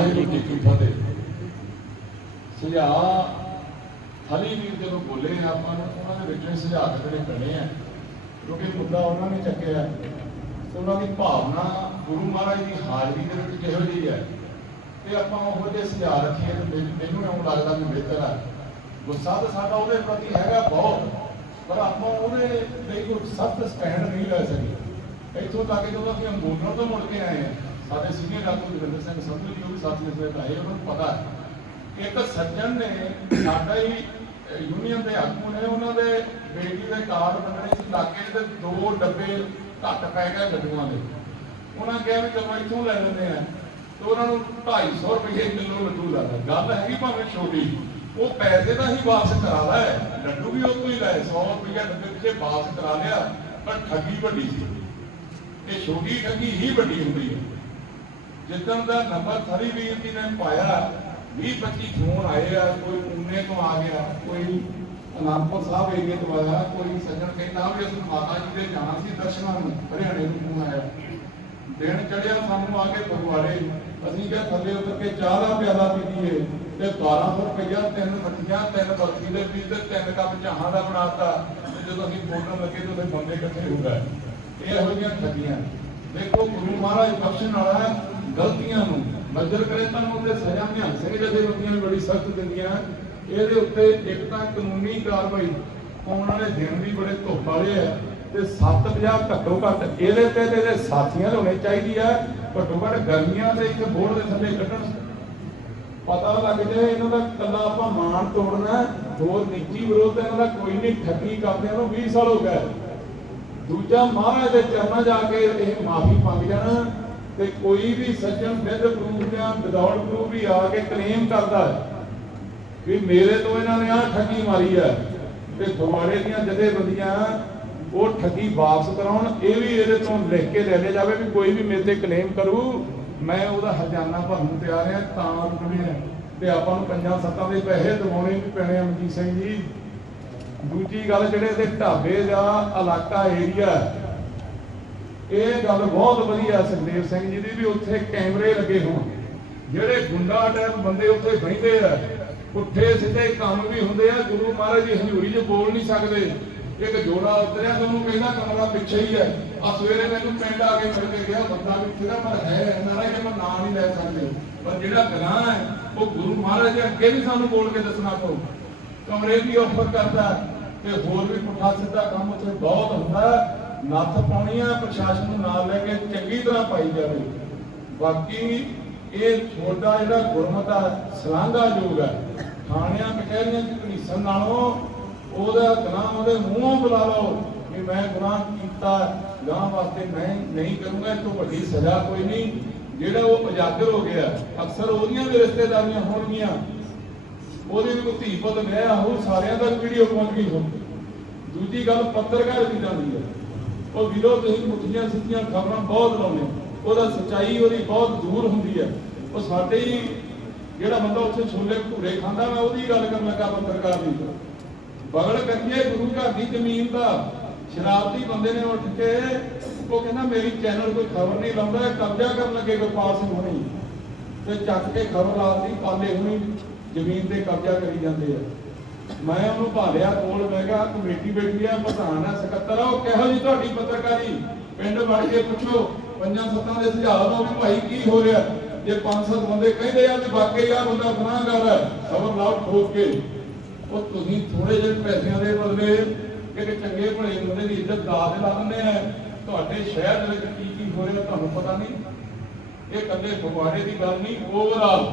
ਵਾਹਿਗੁਰੂ ਜੀ ਕੀ ਫਤਿਹ। ਸੁਝਾਅ ਹਲੀ ਵੀਰ ਜਦੋਂ ਬੋਲੇ ਆਪਾਂ ਨੂੰ, ਉਹਨਾਂ ਦੇ ਵਿੱਚੋਂ ਹੀ ਕੱਢਣੇ ਪੈਣੇ ਆ। ਕਿਉਂਕਿ ਮੁੱਦਾ ਉਹਨਾਂ ਨੇ ਚੱਕਿਆ। ਉਹਨਾਂ ਦੀ ਭਾਵਨਾ ਗੁਰੂ ਮਹਾਰਾਜ ਦੀ ਹਾਜ਼ਰੀ ਦੇ ਵਿੱਚ ਕਿਹੋ ਜਿਹੀ ਹੈ? ਤੇ ਆਪਾਂ ਉਹੋ ਜਿਹੇ ਸੁਝਾਅ ਰੱਖੀਏ ਤੇ ਮੈਨੂੰ- ਇਉਂ ਲੱਗਦਾ ਵੀ ਬਿਹਤਰ ਹੈ ਗੁੱਸਾ ਤਾਂ ਸਾਡਾ ਉਹਦੇ ਪ੍ਰਤੀ ਹੈਗਾ ਬਹੁਤ, ਪਰ ਆਪਾਂ ਉਹਦੇ ਲਈ ਕੋਈ ਸਖਤ ਸਟੈਂਡ ਨਹੀਂ ਲੈ ਸਕੇ। ਇੱਥੋਂ ਤੱਕ ਜਦੋਂ ਅਸੀਂ ਅੰਦੋਲਨ ਤੋਂ ਮੁੜ ਕੇ ਆਏ ਹਾਂ ਸਾਡੇ ਸੀਨੀਅਰ ਡਾਕਟਰ ਜਵਿੰਦਰ ਸਿੰਘ ਸੰਧੂ ਜੀ ਉਹ ਵੀ ਸਾਥੀ ਇਸ ਵਿੱਚ ਉਹਨਾਂ ਨੂੰ ਪਤਾ ਹੈ। ਇੱਕ ਸੱਜਣ ਨੇ ਸਾਡਾ ਹੀ ਯੂਨੀਅਨ ਦੇ ਆਗੂ ਨੇ, ਉਹਨਾਂ ਦੇ ਬੇਟੀ ਦੇ ਕਾਰਡ ਬਣਨੇ ਸੀ ਇਲਾਕੇ ਦੇ ਦੋ ਡੱਬੇ ਘੱਟ ਪੈ ਗਏ ਲੱਡੂਆਂ ਦੇ। ਉਹਨਾਂ ਕਿਹਾ ਵੀ ਚਲੋ ਇੱਥੋਂ ਲੈ ਲੈਂਦੇ ਆ ਤੇ ਉਹਨਾਂ ਨੂੰ 250 ਰੁਪਏ ਕਿਲੋ ਲੱਡੂ ਲੱਗਾ ਗੱਲ ਹੈਗੀ ਭਾਵੇਂ ਛੋਟੀ। ਉਹ ਪੈਸੇ ਤਾਂ ਹੀ ਵਾਪਸ ਕਰਾ ਲੈ ਲੱਡੂ ਵੀ ਉਹ ਤੋਂ ਹੀ ਲੈ 100 ਰੁਪਏ ਡੱਬੇ ਪਿੱਛੇ ਵਾਪਸ ਕਰਾ ਲਿਆ, ਪਰ ਠੱਗੀ ਵੱਡੀ ਸੀ। ਇਹ ਛੋਟੀ ਠੱਗੀ ਹੀ ਵੱਡੀ ਹੁੰਦੀ ਹੈ। ਜਿੱਦਣ ਦਾ ਨੰਬਰ ਥਰੀ ਵੀਰ ਜੀ ਨੇ ਪਾਇਆ 20 25 ਫੋਨ ਆਏ ਆ, ਕੋਈ ਪੁਣੇ ਤੋਂ ਆ ਗਿਆ, ਕੋਈ ਅਨੰਦਪੁਰ ਸਾਹਿਬ ਏਰੀਏ ਤੋਂ ਆਇਆ, ਕੋਈ ਸੱਜਣ ਕਹਿੰਦਾ ਵੀ ਅਸੀਂ ਮਾਤਾ ਜੀ ਦੇ ਜਾਣਾ ਸੀ, ਦਰਸ਼ਨਾਂ ਨੂੰ, ਹਰਿਆਣੇ ਨੂੰ ਫੋਨ ਆਇਆ। ਦਿਨ ਚੜਿਆ ਸਾਨੂੰ ਆ ਕੇ ਫਗਵਾੜੇ ਅਸੀਂ ਕਿਹਾ ਥੱਲੇ ਉਤਰ ਕੇ ਚਾਹ ਦਾ ਪਿਆਲਾ ਪੀਦੀਏ, ਤੇ 1200 ਰੁਪਇਆ ਤਿੰਨ ਮੱਠੀਆਂ, ਤਿੰਨ ਬਰਫੀ ਦੇ ਪੀਸ ਤੇ ਤਿੰਨ ਕੱਪ ਚਾਹਾਂ ਦਾ ਬਣਾਤਾ ਤੇ ਜਦੋਂ ਅਸੀਂ ਬੋਲਣ ਲੱਗੇ ਤੇ ਬੰਦੇ ਇਕੱਠੇ ਹੋ ਗਏ। ਇਹ ਇਹੋ ਜਿਹੀਆਂ ਠੱਗੀਆਂ। ਦੇਖੋ, ਗੁਰੂ ਮਹਾਰਾਜ ਬਖਸ਼ਣ ਵਾਲਾ ਹੈ ਗਲਤੀਆਂ ਨੂੰ, ਨਜ਼ਰ ਕਰੇ ਤਾਂ ਉਹਦੇ ਸਜ਼ਾ ਨਿਹੰਗ ਸਿੰਘ ਜਥੇਬੰਦੀਆਂ ਨੇ ਬੜੀ ਸਖਤ ਦਿੰਦੀਆਂ ਇਹਦੇ ਉੱਤੇ ਇੱਕ ਤਾਂ ਕਾਨੂੰਨੀ ਕਾਰਵਾਈ ਪਾਉਣ ਵਾਲੇ ਦਿਨ ਵੀ ਬੜੇ ਧੁੱਪ ਵਾਲੇ ਆ ਤੇ 750 ਘੱਟੋ ਘੱਟ ਇਹਦੇ ਤੇ ਇਹਦੇ ਸਾਥੀਆਂ ਨੂੰ ਚਾਹੀਦੀ ਆ। ਘੱਟੋ ਘੱਟ ਗਰਮੀਆਂ ਦੇ ਇੱਕ ਬੋਰਡ ਦੇ ਥੱਲੇ ਕੱਢਣ। ਪਤਾ ਲੱਗ ਜਾਏ ਇਹਨਾਂ ਦਾ ਕੱਲਾ ਆਪਾਂ ਮਾਣ ਤੋੜਨਾ, ਹੋਰ ਨਿੱਜੀ ਵਿਰੋਧ ਇਹਨਾਂ ਦਾ ਕੋਈ ਨਹੀਂ, ਠੱਗੀ ਕਰਦਿਆਂ ਨੂੰ 20 ਸਾਲ ਹੋ ਗਏ। ਦੂਜਾ ਮਹਾਰਾਜ ਦੇ ਚਰਨਾਂ ਜਾ ਕੇ ਇਹ ਮਾਫੀ ਮੰਗ ਜਾਣਾ। ਤੇ ਕੋਈ ਵੀ ਸੱਜਣ ਵਿਦ ਪ੍ਰੂਫ ਜਾਂ ਵਿਦਆਊਟ ਪ੍ਰੂਫ ਵੀ ਆ ਕੇ ਕਲੇਮ ਕਰਦਾ ਹੈ ਵੀ ਮੇਰੇ ਤੋਂ ਇਹਨਾਂ ਨੇ ਆ ਠੱਗੀ ਮਾਰੀ ਹੈ ਤੇ ਫਗਵਾੜੇ ਦੀਆਂ ਜਥੇਬੰਦੀਆਂ ਉਹ ਠੱਗੀ ਵਾਪਸ ਕਰਾਉਣ, ਇਹ ਵੀ ਇਹਦੇ ਤੋਂ ਲਿਖ ਕੇ ਲੈ ਲਿਆ ਜਾਵੇ ਵੀ ਕੋਈ ਵੀ ਮੇਰੇ ਤੇ ਕਲੇਮ ਕਰੂ, ਮੈਂ ਉਹਦਾ ਹਰਜਾਨਾ ਭਰਨ ਨੂੰ ਤਿਆਰ ਹਾਂ, ਤਾਂ ਰੁਕਣੇ ਆ ਤੇ ਆਪਾਂ ਨੂੰ ਪੰਜਾਂ ਸੱਤਾਂ ਦੇ ਪੈਸੇ ਦਿਵਾਉਣੇ ਵੀ ਪੈਣੇ ਆ ਮਨਜੀਤ ਸਿੰਘ ਜੀ। ਦੂਜੀ ਗੱਲ, ਜਿਹੜੇ ਇਹਦੇ ਢਾਬੇ ਦਾ ਇਲਾਕਾ ਏਰੀਆ ਇਹ ਗੱਲ ਬਹੁਤ ਵਧੀਆ ਸੁਖਦੇਵ ਸਿੰਘ ਜੀ ਦੀ ਵੀ ਉੱਥੇ ਕੈਮਰੇ ਲੱਗੇ ਹੋਣ। ਜਿਹੜੇ ਗੁੰਡਾ ਟਾਈਪ ਬੰਦੇ ਉੱਥੇ ਬਹਿੰਦੇ ਆ ਪੁੱਠੇ ਸਿੱਧੇ ਕੰਮ ਵੀ ਹੁੰਦੇ ਆ, ਗੁਰੂ ਮਹਾਰਾਜ ਦੀ ਹਜ਼ੂਰੀ 'ਚ ਬੋਲ ਨਹੀਂ ਸਕਦੇ। ਇੱਕ ਜੋੜਾ ਉਤਰਿਆ ਤੇ ਉਹਨੂੰ ਕਹਿੰਦਾ ਕਮਰਾ ਪਿੱਛੇ ਹੀ ਹੈ ਆ ਸਵੇਰੇ ਮੈਨੂੰ ਪਿੰਡ ਆ ਕੇ ਮਿਲ ਕੇ ਗਿਆ ਬੰਦਾ ਵੀ ਕਿਹੜਾ ਪਰ ਹੈ ਨਾਰਾ ਕਿ ਮੈਂ ਨਾਂ ਨਹੀਂ ਲੈ ਸਕਦੇ। ਪਰ ਜਿਹੜਾ ਗੁਨਾਹ ਹੈ, ਉਹ ਗੁਰੂ ਮਹਾਰਾਜ ਦੇ ਅੱਗੇ ਵੀ ਸਾਨੂੰ ਬੋਲ ਕੇ ਦੱਸਣਾ ਪਊ। ਕਮਰੇ ਦੀ ਆਫਰ ਕਰਦਾ ਤੇ ਹੋਰ ਵੀ ਪੁੱਠਾ ਸਿੱਧਾ ਕੰਮ ਉੱਥੇ ਬਹੁਤ ਹੁੰਦਾ। ਨੱਥ ਪਾਉਣੀ ਆ ਪ੍ਰਸ਼ਾਸਨ ਨੂੰ ਨਾਲ ਲੈ ਕੇ ਚੰਗੀ ਤਰ੍ਹਾਂ ਪਾਈ ਜਾਵੇ। ਬਾਕੀ ਇਹ ਛੋਟਾ ਜਿਹੜਾ ਗੁਰਮਤ ਸਲਾਂਘਾ ਯੋਗ ਹੈ ਥਾਣਿਆਂ, ਕਚਹਿਰੀਆਂ ਚ ਘਨੀਸਣ ਨਾਲੋਂ ਉਹਦਾ ਗੁਨਾਹ ਉਹਦੇ ਮੂੰਹੋਂ ਬੁਲਾ ਲਓ ਕਿ ਮੈਂ ਗੁਨਾਹ ਕੀਤਾ ਗਾਂ ਵਾਸਤੇ ਮੈਂ ਨਹੀਂ ਕਰੂੰਗਾ, ਇਸ ਤੋਂ ਵੱਡੀ ਸਜ਼ਾ ਕੋਈ ਨਹੀਂ। ਜਿਹੜਾ ਉਹ ਉਜਾਗਰ ਹੋ ਗਿਆ, ਅਕਸਰ ਉਹਦੀਆਂ ਵੀ ਰਿਸ਼ਤੇਦਾਰੀਆਂ ਹੋਣਗੀਆਂ। ਉਹਦੇ ਵੀ ਕੋਈ ਧੀ ਪੁੱਤ ਵਿਆਹ ਹੋ ਸਾਰਿਆਂ ਦਾ ਵੀਡੀਓ ਪਹੁੰਚ ਗਈ ਹੋ ਦੂਜੀ ਗੱਲ, ਪੱਤਰਕਾਰ ਵੀ ਜਾਂਦੀ ਹੈ ਉਹ ਵੀਰੋ ਤੁਸੀਂ ਮੁੱਠੀਆਂ ਸਿੱਧੀਆਂ ਖਬਰਾਂ ਬਹੁਤ ਲਾਉਂਦੇ ਉਹਦਾ ਸਚਾਈ ਉਹਦੀ ਬਹੁਤ ਦੂਰ ਹੁੰਦੀ ਹੈ। ਉਹ ਸਾਡੇ ਹੀ ਜਿਹੜਾ ਬੰਦਾ ਉੱਥੇ ਛੋਲੇ ਭਟੂਰੇ ਖਾਂਦਾ, ਮੈਂ ਉਹਦੀ ਗੱਲ ਕਰਨ ਲੱਗਾ ਪੱਤਰਕਾਰ ਦੀ। ਬਗਲ ਕਰੀਏ ਗੁਰੂ ਘਰ ਦੀ ਜ਼ਮੀਨ ਦਾ। ਸ਼ਰਾਬੀ ਬੰਦੇ ਨੇ ਉੱਠ ਕੇ ਉਹ ਕਹਿੰਦਾ, ਮੇਰੀ ਚੈਨਲ ਕੋਈ ਖਬਰ ਨਹੀਂ ਲਾਉਂਦਾ, ਕਬਜ਼ਾ ਕਰਨ ਲੱਗੇ ਗੋਪਾਲ ਸਿੰਘ ਹੋਣੀ। ਤੇ ਚੱਕ ਕੇ ਖਬਰ ਲਾਤੀ ਪਾਲੇ ਹੁਣੀ, ਜ਼ਮੀਨ ਤੇ ਕਬਜ਼ਾ ਕਰੀ ਜਾਂਦੇ ਆ। ਮੈਂ ਉਹਨੂੰ ਭਾਲਿਆ ਕੋਲ, ਮੈਂ ਕਿਹਾ ਕਮੇਟੀ ਬੈਠੀ ਆ, ਪ੍ਰਧਾਨ ਆ, ਸਕੱਤਰ ਆ, ਉਹ ਕਿਹੋ ਜੀ ਤੁਹਾਡੀ ਪੱਤਰਕਾਰੀ? ਪਿੰਡ ਵੜ ਕੇ ਪੁੱਛੋ, ਪੰਜਾਂ ਸੱਤਾਂ ਦੇ ਸੁਝਾਅ ਦਿਓ ਵੀ ਭਾਈ ਕੀ ਹੋ ਰਿਹਾ। ਜੇ ਪੰਜ ਸੱਤ ਬੰਦੇ ਕਹਿੰਦੇ ਆ ਵੀ ਵਾਕਈ ਆ ਬੰਦਾ ਗੁਨਾਹਗਾਰ ਹੈ ਖਬਰ ਲਾਓ ਠੋਕ ਕੇ। ਉਹ ਤੁਸੀਂ ਥੋੜੇ ਜਿਹੇ ਪੈਸਿਆਂ ਦੇ ਬਦਲੇ ਇੱਕ ਚੰਗੇ ਭਲੇ ਬੰਦੇ ਦੀ ਇੱਜ਼ਤ ਦਾਅ ਲਾ ਦਿੰਦੇ ਆ। ਤੁਹਾਡੇ ਸ਼ਹਿਰ ਦੇ ਵਿੱਚ ਕੀ ਕੀ ਹੋ ਰਿਹਾ ਤੁਹਾਨੂੰ ਪਤਾ ਨਹੀਂ? ਇਹ ਕੱਲੇ ਫਗਵਾੜੇ ਦੀ ਗੱਲ ਨਹੀਂ, ਓਵਰਆਲ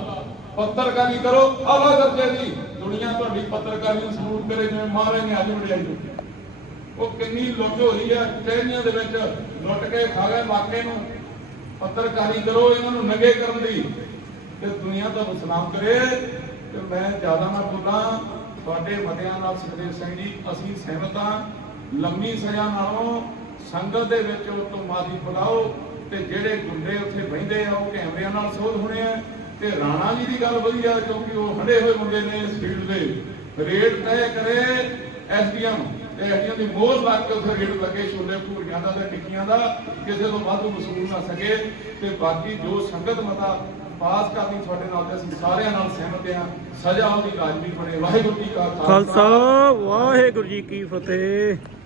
ਪੱਤਰਕਾਰੀ ਕਰੋ ਆਲਾ ਦਰਜੇ ਦੀ। ਦੁਨੀਆ ਤੁਹਾਡੀ ਪੱਤਰਕਾਰੀ ਨੂੰ ਸਲੂਟ ਕਰੇ, ਜਿਵੇਂ ਮਹਾਰਾਜ ਨੇ ਅੱਜ ਵਡਿਆਈ ਦਿੱਤੀ ਉਹ ਕਿੰਨੀ ਲੁੱਟ ਹੋ ਰਹੀ ਹੈ ਦੇ ਵਿੱਚ ਲੁੱਟ ਕੇ ਖਾ ਗਏ ਇਲਾਕੇ ਨੂੰ। ਪੱਤਰਕਾਰੀ ਕਰੋ ਇਹਨਾਂ ਨੂੰ ਨੰਗੇ ਕਰਨ ਦੀ। ਤੇ ਦੁਨੀਆ ਤੁਹਾਨੂੰ ਸਲਾਮ ਕਰੇ ਤੇ ਮੈਂ ਜ਼ਿਆਦਾ ਨਾ ਬੋਲਾਂ, ਤੁਹਾਡੇ ਮਤਿਆਂ ਨਾਲ ਸੁਖਦੇਵ ਸਿੰਘ ਜੀ, ਅਸੀਂ ਸਹਿਮਤ ਹਾਂ, ਲੰਮੀ ਸਜ਼ਾ ਨਾਲੋਂ ਸੰਗਤ ਦੇ ਵਿੱਚ ਉਹ ਤੋਂ ਮਾਫੀ ਬੁਲਾਓ ਤੇ ਜਿਹੜੇ ਗੁੰਡੇ ਉੱਥੇ ਬਹਿੰਦੇ ਆ, ਉਹ ਕੈਮਰਿਆਂ ਨਾਲ ਸੋਧ ਹੋਣੇ ਆ? ਤੇ ਰਾਣਾ ਜੀ ਦੀ ਗੱਲ ਵਧੀਆ ਕਿਉਂਕਿ ਉਹ ਹੜੇ ਹੋਏ ਮੁੰਡੇ ਨੇ ਇਸ ਫੀਲਡ ਦੇ। ਰੇਟ ਤੈਅ ਕਰੇ ਐਸਡੀਐਮ ਤੇ ਐਸਡੀਐਮ ਦੀ ਮੋਹਰ ਲੱਗ ਕੇ ਉੱਥੇ ਰੇਟ ਲੱਗੇ ਛੋਲੇ ਭੂਰੀਆਂ ਦਾ ਤੇ ਟਿੱਕੀਆਂ ਦਾ, ਕਿਸੇ ਤੋਂ ਵੱਧ ਵਸੂਲ ਨਾ ਸਕੇ। ਤੇ ਬਾਕੀ ਜੋ ਸੰਗਤ ਮਤਾ ਪਾਸ ਕਰਨੀ ਤੁਹਾਡੇ ਨਾਲ ਤੇ ਅਸੀਂ ਸਾਰਿਆਂ ਨਾਲ ਸਹਿਮਤ ਹਾਂ। ਸਜ਼ਾ ਉਹਦੀ ਲਾਜ਼ਮੀ ਬਣੇ। ਵਾਹਿਗੁਰੂ ਜੀ ਕਾ ਖਾਲਸਾ, ਵਾਹਿਗੁਰੂ ਜੀ ਕੀ ਫਤਿਹ।